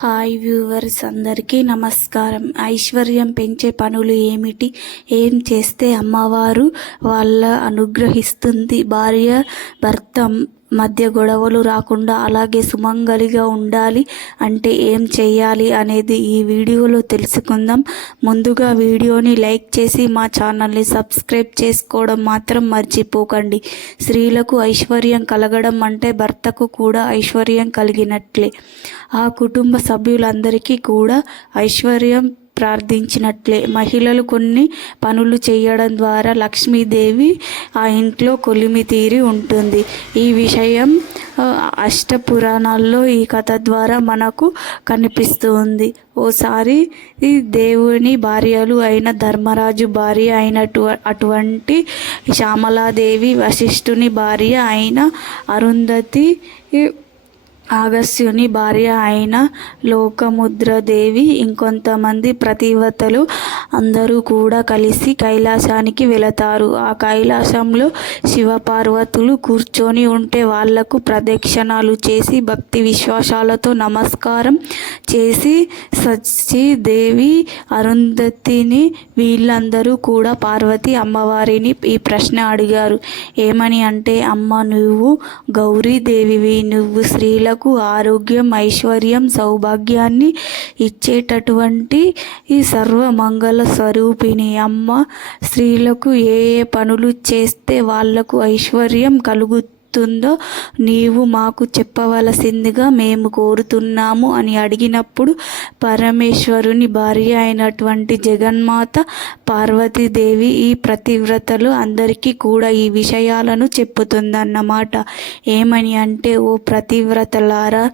Hi viewers అందరికీ నమస్కారం. ఐశ్వర్యం పెంచే పనులు ఏమిటి? ఏం చేస్తే అమ్మవారు వాళ్ళ అనుగ్రహిస్తుంది? భార్య భర్త మధ్య గొడవలు రాకుండా అలాగే సుమంగలిగా ఉండాలి అంటే ఏం చేయాలి అనేది ఈ వీడియోలో తెలుసుకుందాం. ముందుగా వీడియోని లైక్ చేసి మా ఛానల్ని సబ్స్క్రైబ్ చేసుకోవడం మాత్రం మర్చిపోకండి. స్త్రీలకు ఐశ్వర్యం కలగడం అంటే భర్తకు కూడా ఐశ్వర్యం కలిగినట్లే. ఆ కుటుంబ సభ్యులందరికీ కూడా ఐశ్వర్యం ప్రార్థించినట్లే. మహిళలు కొన్ని పనులు చేయడం ద్వారా లక్ష్మీదేవి ఆ ఇంట్లో కొలిమి తీరి ఉంటుంది. ఈ విషయం అష్టపురాణాల్లో ఈ కథ ద్వారా మనకు కనిపిస్తుంది ఓసారి దేవుని భార్యలు అయిన ధర్మరాజు భార్య అయినటు అటువంటి శ్యామలాదేవి వశిష్ఠుని భార్య అయిన అరుంధతి ఆగస్యుని భార్య అయిన లోకముద్రదేవి ఇంకొంతమంది ప్రతివతలు అందరూ కూడా కలిసి కైలాసానికి వెళతారు. ఆ కైలాసంలో శివపార్వతులు కూర్చొని ఉంటే వాళ్ళకు ప్రదక్షిణాలు చేసి భక్తి విశ్వాసాలతో నమస్కారం చేసి సచ్చిదేవి అరుంధతిని వీళ్ళందరూ కూడా పార్వతి అమ్మవారిని ఈ ప్రశ్న అడిగారు. ఏమని అంటే అమ్మ నువ్వు గౌరీదేవివి నువ్వు స్త్రీలకు ఆరోగ్యం ఐశ్వర్యం సౌభాగ్యాన్ని ఇచ్చేటటువంటి ఈ సర్వమంగళ స్వరూపిణి. అమ్మ స్త్రీలకు ఏ ఏ పనులు చేస్తే వాళ్ళకు ఐశ్వర్యం కలుగు జరుగుతుందో నీవు మాకు చెప్పవలసిందిగా మేము కోరుతున్నాము అని అడిగినప్పుడు పరమేశ్వరుని భార్య అయినటువంటి జగన్మాత పార్వతీదేవి ఈ ప్రతివ్రతలు అందరికీ కూడా ఈ విషయాలను చెప్పుతుందన్నమాట. ఏమని అంటే ఓ ప్రతివ్రతలారా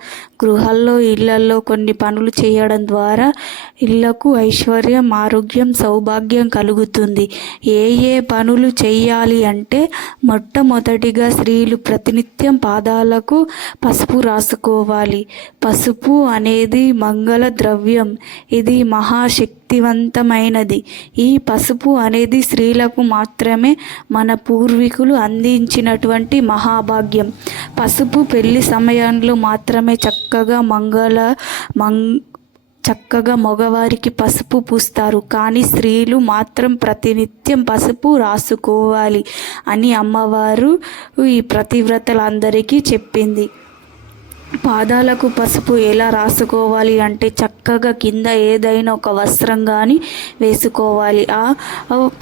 గృహాల్లో ఇళ్ళలో కొన్ని పనులు చేయడం ద్వారా ఇళ్ళకు ఐశ్వర్యం ఆరోగ్యం సౌభాగ్యం కలుగుతుంది. ఏ ఏ పనులు చేయాలి అంటే మొట్టమొదటిగా స్త్రీలు ప్రతినిత్యం పాదాలకు పసుపు రాసుకోవాలి. పసుపు అనేది మంగళ ద్రవ్యం. ఇది మహాశక్తివంతమైనది. ఈ పసుపు అనేది స్త్రీలకు మాత్రమే మన పూర్వీకులు అందించినటువంటి మహాభాగ్యం. పసుపు పెళ్ళి సమయంలో మాత్రమే చక్కగా మంగళ మంగ చక్కగా మగవారికి పసుపు పూస్తారు. కానీ స్త్రీలు మాత్రం ప్రతినిత్యం పసుపు రాసుకోవాలి అని అమ్మవారు ఈ ప్రతివ్రతలందరికీ చెప్పింది. పాదాలకు పసుపు ఎలా రాసుకోవాలి అంటే చక్కగా కింద ఏదైనా ఒక వస్త్రం కానీ వేసుకోవాలి. ఆ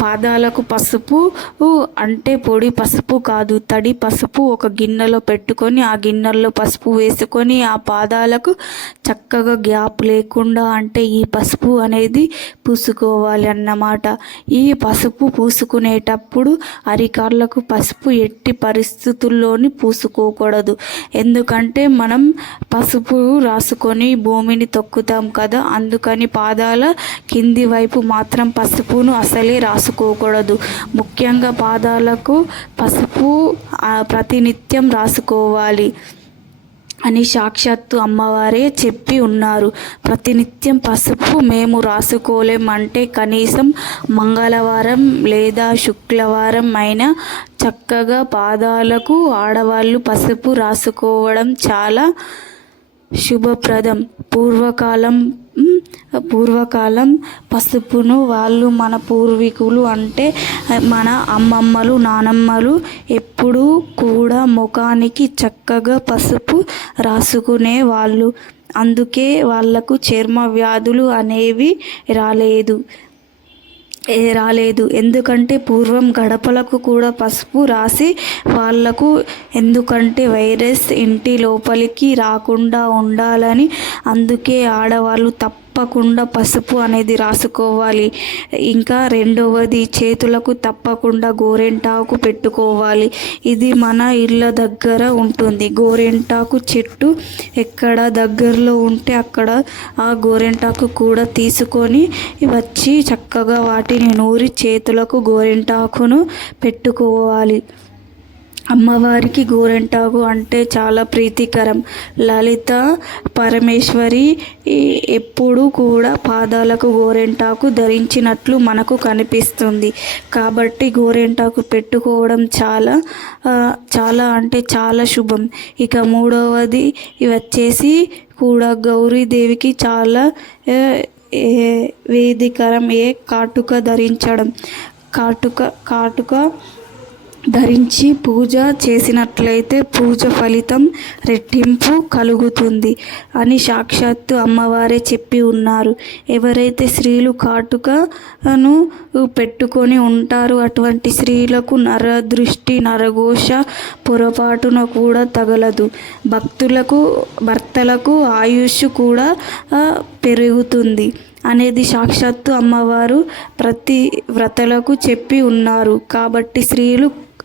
పాదాలకు పసుపు అంటే పొడి పసుపు కాదు తడి పసుపు ఒక గిన్నెలో పెట్టుకొని ఆ గిన్నెలో పసుపు వేసుకొని ఆ పాదాలకు చక్కగా గ్యాప్ లేకుండా అంటే ఈ పసుపు అనేది పూసుకోవాలి అన్నమాట. ఈ పసుపు పూసుకునేటప్పుడు అరికార్లకు పసుపు ఎట్టి పరిస్థితుల్లోని పూసుకోకూడదు. ఎందుకంటే మనం పసుపు రాసుకొని భూమిని తొక్కుతాం కదా అందుకని పాదాల కింది వైపు మాత్రం పసుపును అసలే రాసుకోకూడదు. ముఖ్యంగా పాదాలకు పసుపు ప్రతినిత్యం రాసుకోవాలి. అని సాక్షాత్తు అమ్మవారే చెప్పి ఉన్నారు. ప్రతినిత్యం పసుపు మేము రాసుకోలేమంటే కనీసం మంగళవారం లేదా శుక్రవారం అయినా చక్కగా పాదాలకు ఆడవాళ్ళు పసుపు రాసుకోవడం చాలా శుభప్రదం. పూర్వకాలం పూర్వకాలం పసుపును వాళ్ళు మన పూర్వీకులు అంటే మన అమ్మమ్మలు నానమ్మలు ఎప్పుడూ కూడా ముఖానికి చక్కగా పసుపు రాసుకునే వాళ్ళు. అందుకే వాళ్ళకు చర్మ వ్యాధులు అనేవి రాలేదు. రాలేదు. ఎందుకంటే పూర్వం గడపలకు కూడా పసుపు రాసి వాళ్ళకు ఎందుకంటే వైరస్ ఇంటి లోపలికి రాకుండా ఉండాలని అందుకే ఆడవాళ్ళు తప్పకుండా పసుపు అనేది రాసుకోవాలి. ఇంకా రెండవది చేతులకు తప్పకుండా గోరెంటాకు పెట్టుకోవాలి. ఇది మన ఇళ్ళ దగ్గర ఉంటుంది. గోరెంటాకు చెట్టు ఎక్కడ దగ్గరలో ఉంటే అక్కడ ఆ గోరెంటాకు కూడా తీసుకొని వచ్చి చక్కగా వాటిని నూరి చేతులకు గోరెంటాకును పెట్టుకోవాలి. అమ్మవారికి గోరెంటాకు అంటే చాలా ప్రీతికరం. లలిత పరమేశ్వరి ఎప్పుడు ఎప్పుడూ కూడా పాదాలకు గోరెంటాకు ధరించినట్లు మనకు కనిపిస్తుంది. కాబట్టి గోరెంటాకు పెట్టుకోవడం చాలా చాలా అంటే చాలా శుభం. ఇక మూడవది వచ్చేసి కూడా గౌరీదేవికి చాలా వేదికరం ఏ కాటుక ధరించడం. కాటుక కాటుక ధరించి పూజ చేసినట్లయితే పూజ ఫలితం రెట్టింపు కలుగుతుంది అని సాక్షాత్తు అమ్మవారే చెప్పి ఉన్నారు. ఎవరైతే స్త్రీలు కాటుకను పెట్టుకొని ఉంటారో అటువంటి స్త్రీలకు నరదృష్టి నరఘోష పొరపాటున కూడా తగలదు. భక్తులకు భర్తలకు ఆయుష్ కూడా పెరుగుతుంది అనేది సాక్షాత్తు అమ్మవారు ప్రతి వ్రతలకు చెప్పి ఉన్నారు. కాబట్టి స్త్రీలు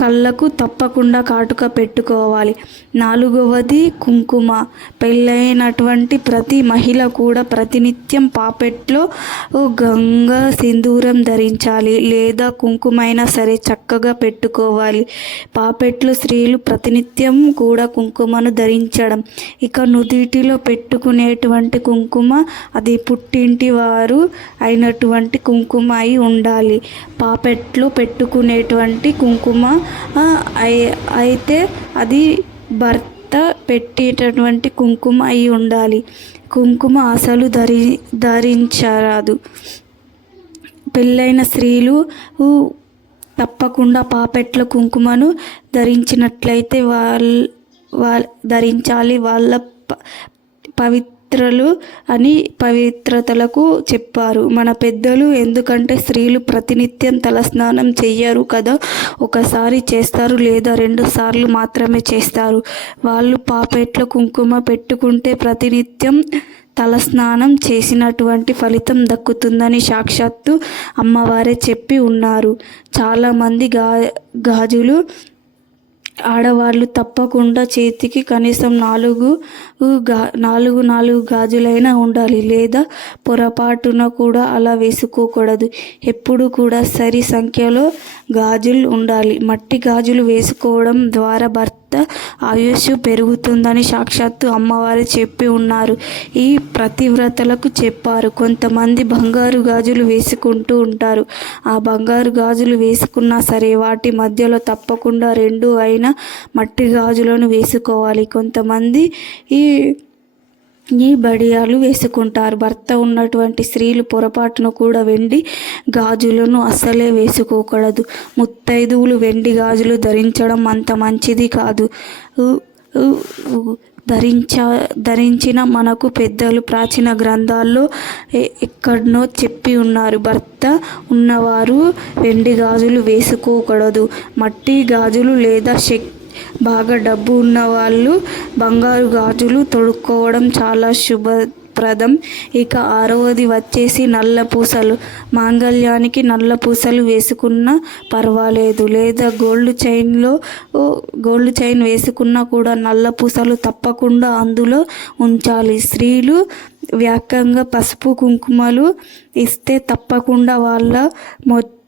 కళ్ళకు తప్పకుండా కాటుక పెట్టుకోవాలి. నాలుగవది కుంకుమ. పెళ్ళైనటువంటి ప్రతి మహిళ కూడా ప్రతినిత్యం పాపెట్లో గంగ సింధూరం ధరించాలి. లేదా కుంకుమైనా సరే చక్కగా పెట్టుకోవాలి. పాపెట్లో స్త్రీలు ప్రతినిత్యం కూడా కుంకుమను ధరించడం. ఇక నుదిటిలో పెట్టుకునేటువంటి కుంకుమ అది పుట్టింటి వారు అయినటువంటి కుంకుమ అయి ఉండాలి. పాపెట్లో పెట్టుకునేటువంటి కుంకుమ అయితే అది భర్త పెట్టేటటువంటి కుంకుమ అయి ఉండాలి. కుంకుమ అసలు ధరి ధరించరాదు. పెళ్ళైన స్త్రీలు తప్పకుండా పాపెట్ల కుంకుమను ధరించినట్లయితే వాళ్ళ వాళ్ళ ధరించాలి. వాళ్ళ ప- పవిత్రలు అని పవిత్రతలకు చెప్పారు. మన పెద్దలు ఎందుకంటే స్త్రీలు ప్రతినిత్యం తలస్నానం చెయ్యరు కదా? ఒకసారి చేస్తారు లేదా రెండు సార్లు మాత్రమే చేస్తారు. వాళ్ళు పాపెట్లో కుంకుమ పెట్టుకుంటే ప్రతినిత్యం తలస్నానం చేసినటువంటి ఫలితం దక్కుతుందని సాక్షాత్తు అమ్మవారే చెప్పి ఉన్నారు. చాలామంది గా గాజులు ఆడవాళ్ళు తప్పకుండా చేతికి కనీసం నాలుగు గా నాలుగు నాలుగు గాజులైనా ఉండాలి. లేదా పొరపాటున కూడా అలా వేసుకోకూడదు. ఎప్పుడు కూడా సరి సంఖ్యలో గాజులు ఉండాలి. మట్టి గాజులు వేసుకోవడం ద్వారా భర్త ఆయుష్ పెరుగుతుందని సాక్షాత్తు అమ్మవారు చెప్పి ఉన్నారు. ఈ ప్రతివ్రతలకు చెప్పారు. కొంతమంది బంగారు గాజులు వేసుకుంటూ ఉంటారు. ఆ బంగారు గాజులు వేసుకున్నా సరే వాటి మధ్యలో తప్పకుండా రెండు అయిన మట్టి గాజులను వేసుకోవాలి. కొంతమంది ఈ ఈ బడియాలు వేసుకుంటారు. భర్త ఉన్నటువంటి స్త్రీలు పొరపాటున కూడా వెండి గాజులను అస్సలే వేసుకోకూడదు. ముత్తైదువులు వెండి గాజులు ధరించడం అంత మంచిది కాదు. ధరించ ధరించిన మనకు పెద్దలు ప్రాచీన గ్రంథాల్లో ఎక్కడనో చెప్పి ఉన్నారు. భర్త ఉన్నవారు వెండి గాజులు వేసుకోకూడదు. మట్టి గాజులు లేదా శక్తి బాగా డబ్బు ఉన్న వాళ్ళు బంగారు గాజులు తొడుక్కోవడం చాలా శుభప్రదం. ఇక ఆరవది వచ్చేసి నల్ల పూసలు. మాంగళ్యానికి నల్ల పూసలు వేసుకున్నా పర్వాలేదు. లేదా గోల్డ్ చైన్లో గోల్డ్ చైన్ వేసుకున్నా కూడా నల్ల పూసలు తప్పకుండా అందులో ఉంచాలి. స్త్రీలు వ్యాకంగా పసుపు కుంకుమలు ఇస్తే తప్పకుండా వాళ్ళ మొత్తం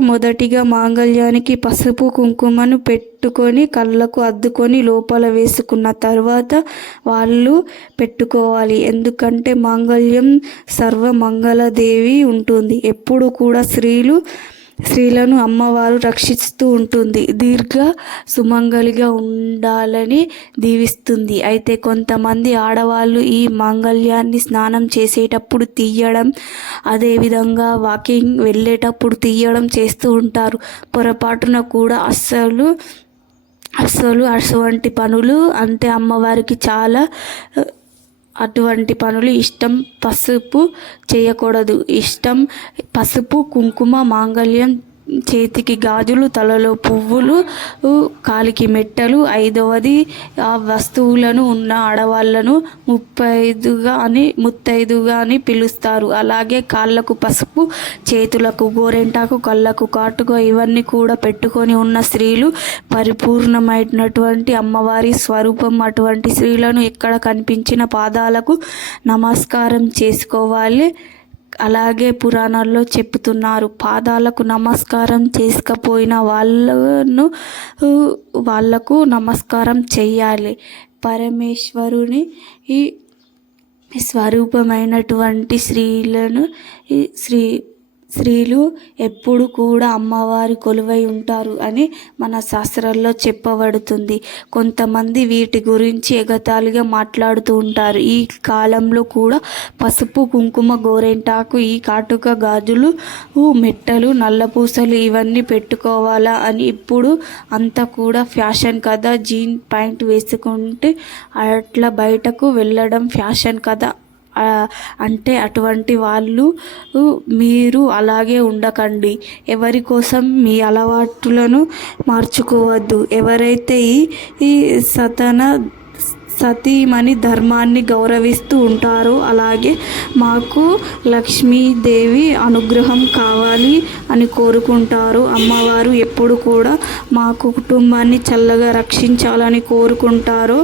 మొదటిగా మాంగళ్యానికి పసుపు కుంకుమను పెట్టుకొని కళ్ళకు అద్దుకొని లోపల వేసుకున్న తర్వాత వాళ్ళు పెట్టుకోవాలి. ఎందుకంటే మాంగళ్యం సర్వమంగళదేవి ఉంటుంది. ఎప్పుడు కూడా స్త్రీలు స్త్రీలను అమ్మవారు రక్షిస్తూ ఉంటుంది. దీర్ఘ సుమంగలిగా ఉండాలని దీవిస్తుంది. అయితే కొంతమంది ఆడవాళ్ళు ఈ మాంగళ్యాన్ని స్నానం చేసేటప్పుడు తీయడం అదేవిధంగా వాకింగ్ వెళ్ళేటప్పుడు తీయడం చేస్తూ ఉంటారు. పొరపాటున కూడా అస్సలు అస్సలు అటువంటి పనులు అంటే అమ్మవారికి చాలా అటువంటి పనులు ఇష్టం పసుపు చేయకూడదు. ఇష్టం పసుపు కుంకుమ మాంగళ్యం చేతికి గాజులు తలలో పువ్వులు కాలికి మెట్టలు. ఐదవది ఆ వస్తువులను ఉన్న ఆడవాళ్ళను ముప్పైదుగా అని ముత్తైదుగా అని పిలుస్తారు. అలాగే కాళ్ళకు పసుపు చేతులకు గోరెంటాకు కళ్ళకు కాటుక ఇవన్నీ కూడా పెట్టుకొని ఉన్న స్త్రీలు పరిపూర్ణమైనటువంటి అమ్మవారి స్వరూపం. అటువంటి స్త్రీలను ఎక్కడ కనిపించిన పాదాలకు నమస్కారం చేసుకోవాలి. అలాగే పురాణాల్లో చెప్తున్నారు పాదాలకు నమస్కారం చేసుకపోయిన వాళ్ళను వాళ్ళకు నమస్కారం చేయాలి. పరమేశ్వరుని ఈ స్వరూపమైనటువంటి స్త్రీలను ఈ శ్రీ స్త్రీలు ఎప్పుడు కూడా అమ్మవారి కొలువై ఉంటారు అని మన శాస్త్రాల్లో చెప్పబడుతుంది. కొంతమంది వీటి గురించి ఎగతాళిగా మాట్లాడుతూ ఉంటారు. ఈ కాలంలో కూడా పసుపు కుంకుమ గోరెంటాకు ఈ కాటుక గాజులు మెట్టలు నల్లపూసలు ఇవన్నీ పెట్టుకోవాలా అని ఇప్పుడు అంతా కూడా ఫ్యాషన్ కదా జీన్ ప్యాంట్ వేసుకుంటే అట్లా బయటకు వెళ్ళడం ఫ్యాషన్ కదా అంటే అటువంటి వాళ్ళు మీరు అలాగే ఉండకండి. ఎవరి కోసం మీ అలవాట్లను మార్చుకోవద్దు. ఎవరైతే ఈ ఈ సతన సతీమణి ధర్మాన్ని గౌరవిస్తూ ఉంటారో అలాగే మాకు లక్ష్మీదేవి అనుగ్రహం కావాలి అని కోరుకుంటారు. అమ్మవారు ఎప్పుడు కూడా మా కుటుంబాన్ని చల్లగా రక్షించాలని కోరుకుంటారో.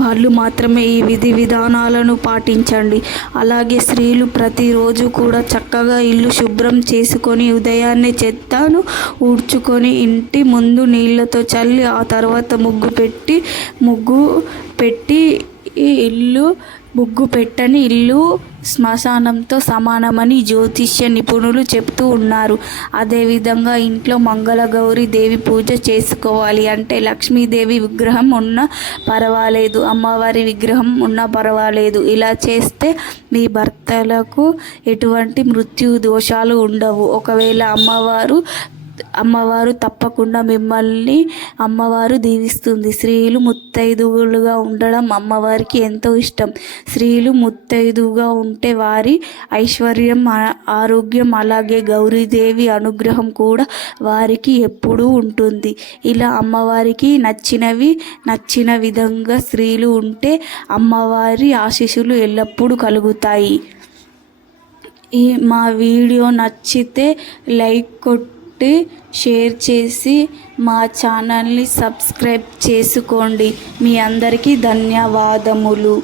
వాళ్ళు మాత్రమే ఈ విధి విధానాలను పాటించండి. అలాగే స్త్రీలు ప్రతిరోజు కూడా చక్కగా ఇల్లు శుభ్రం చేసుకొని ఉదయాన్నే చెత్తను ఊడ్చుకొని ఇంటి ముందు నీళ్ళతో చల్లి ఆ తర్వాత ముగ్గు పెట్టి ముగ్గు పెట్టి ఈ ఇల్లు ముగ్గు పెట్టని ఇల్లు శ్మశానంతో సమానమని జ్యోతిష్య నిపుణులు చెప్తూ ఉన్నారు. అదేవిధంగా ఇంట్లో మంగళగౌరి దేవి పూజ చేసుకోవాలి అంటే లక్ష్మీదేవి విగ్రహం ఉన్నా పర్వాలేదు అమ్మవారి విగ్రహం ఉన్నా పర్వాలేదు. ఇలా చేస్తే మీ భర్తలకు ఎటువంటి మృత్యు దోషాలు ఉండవు. ఒకవేళ అమ్మవారు అమ్మవారు తప్పకుండా మిమ్మల్ని అమ్మవారు దీవిస్తుంది. స్త్రీలు ముత్తైదువులుగా ఉండడం అమ్మవారికి ఎంతో ఇష్టం. స్త్రీలు ముత్తైదువుగా ఉంటే వారి ఐశ్వర్యం ఆరోగ్యం అలాగే గౌరీదేవి అనుగ్రహం కూడా వారికి ఎప్పుడూ ఉంటుంది. ఇలా అమ్మవారికి నచ్చినవి నచ్చిన విధంగా స్త్రీలు ఉంటే అమ్మవారి ఆశీస్సులు ఎల్లప్పుడూ కలుగుతాయి. ఈ మా వీడియో నచ్చితే లైక్ కొట్టి కొట్టి షేర్ చేసి మా ఛానల్ని సబ్స్క్రైబ్ చేసుకోండి. మీ అందరికీ ధన్యవాదములు.